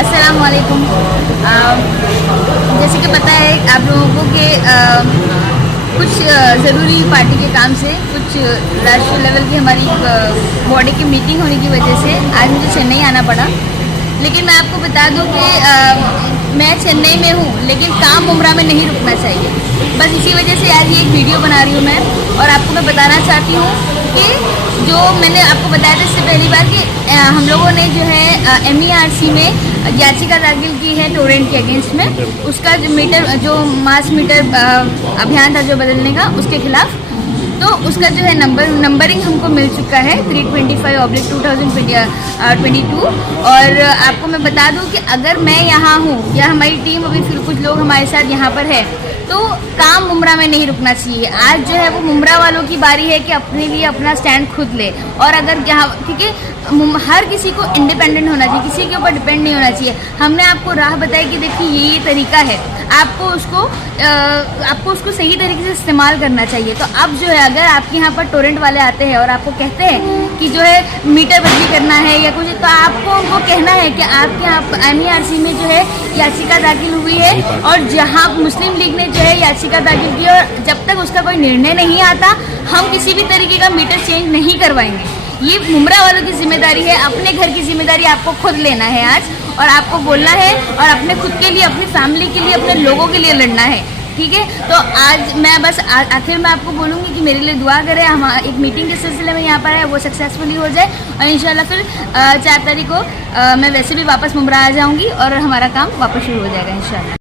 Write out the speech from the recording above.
अस्सलाम वालेकुम। जैसे कि पता है आप लोगों को कि कुछ ज़रूरी पार्टी के काम से कुछ राष्ट्रीय लेवल की हमारी बॉडी की मीटिंग होने की वजह से आज मुझे चेन्नई आना पड़ा। लेकिन मैं आपको बता दूं कि मैं चेन्नई में हूँ, लेकिन काम मुमरा में नहीं रुकना चाहिए। बस इसी वजह से आज ये एक वीडियो बना रही हूँ मैं, और आपको मैं बताना चाहती हूँ कि जो मैंने आपको बताया था इससे पहली बार कि हम लोगों ने जो है MERC में याचिका दाखिल की है टोरेंट के अगेंस्ट में। उसका जो मास मीटर अभियान था जो बदलने का, उसके खिलाफ। तो उसका जो है नंबरिंग हमको मिल चुका है 325/2022। और आपको मैं बता दूं कि अगर मैं यहाँ हूँ या हमारी टीम अभी फिर कुछ लोग हमारे साथ यहाँ पर है, तो काम मुमरा में नहीं रुकना चाहिए। आज जो है वो मुमरा वालों की बारी है कि अपने लिए अपना स्टैंड खुद ले। और अगर यहाँ, क्योंकि हर किसी को इंडिपेंडेंट होना चाहिए, किसी के ऊपर डिपेंड नहीं होना चाहिए। हमने आपको राह बताई कि देखिए ये तरीका है, आपको उसको सही तरीके से इस्तेमाल करना चाहिए। तो अब जो है अगर आपके यहाँ पर टोरेंट वाले आते हैं और आपको कहते हैं कि जो है मीटर बदली करना है या कुछ, तो आपको उनको कहना है कि आपके यहाँ MERC में जो है याचिका दाखिल हुई है, और जहाँ मुस्लिम लीग ने जो है याचिका दाखिल की, और जब तक उसका कोई निर्णय नहीं आता हम किसी भी तरीके का मीटर चेंज नहीं करवाएंगे। ये मुमरा वालों की जिम्मेदारी है। अपने घर की जिम्मेदारी आपको खुद लेना है आज, और आपको बोलना है, और अपने खुद के लिए, अपनी फैमिली के लिए, अपने लोगों के लिए लड़ना है। ठीक है, तो आज मैं बस आखिर में आपको बोलूँगी कि मेरे लिए दुआ करें। हम एक मीटिंग के सिलसिले में यहाँ पर है, वो सक्सेसफुली हो जाए, और इंशाल्लाह फिर 4 तारीख को मैं वैसे भी वापस मुमरा आ जाऊँगी और हमारा काम वापस शुरू हो जाएगा इंशाल्लाह।